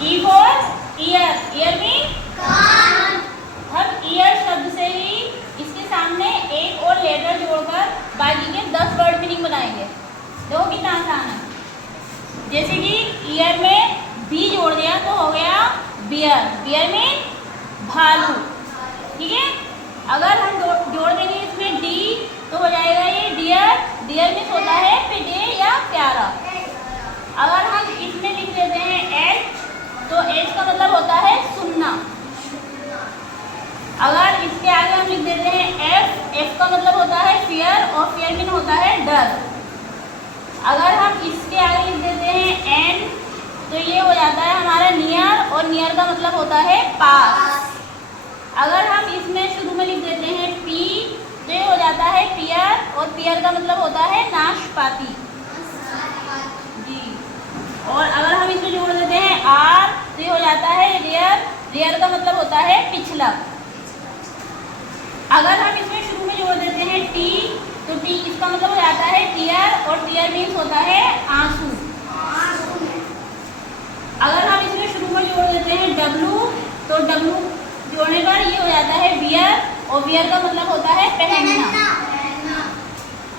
E for ear, ear mean कान। हम ear शब्द से ही इसके सामने एक और लेटर जोड़कर बाकी के 10 वर्ड मीनिंग बनाएंगे। देखो कितना आसान है। जैसे कि ईयर में बी जोड़ दिया तो हो गया बियर, बियर मीन भालू, ठीक है। अगर हम जोड़ देंगे इसमें डी तो हो जाएगा ये डियर, डियर मीन्स होता है प्यारे या प्यारा। अगर हम इसमें लिख देते हैं एच तो एच का मतलब होता है सुनना। अगर इसके आगे हम लिख देते हैं एफ, एफ का मतलब होता है फियर और फियर मीन होता है डर। अगर हम इसके आगे लिख देते हैं एन तो ये हो जाता है हमारा नियर और नियर का मतलब होता है पास। अगर हम इसमें शुरू में लिख देते हैं पी तो ये हो जाता है पियर और पियर का मतलब होता है नाशपाती जी। और अगर हम इसमें जोड़ देते हैं आर तो ये हो जाता है रेयर, रेयर का मतलब होता है पिछला। अगर हम इसमें शुरू में जोड़ देते हैं टी तो टी इसका मतलब हो जाता है टीयर और टीयर मीन्स होता है आंसू। अगर हम इसमें शुरू में जोड़ देते हैं डब्लू तो डब्लू जोड़ने पर ये हो जाता है वियर और वियर का मतलब होता है पहनना।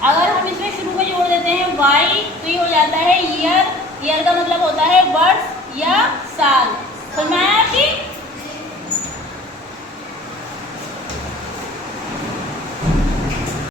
अगर हम इसमें शुरू में जोड़ देते हैं वाई तो ये हो जाता है ईयर, ईयर का मतलब होता है वर्ष या साल। समझ में आया आपकी?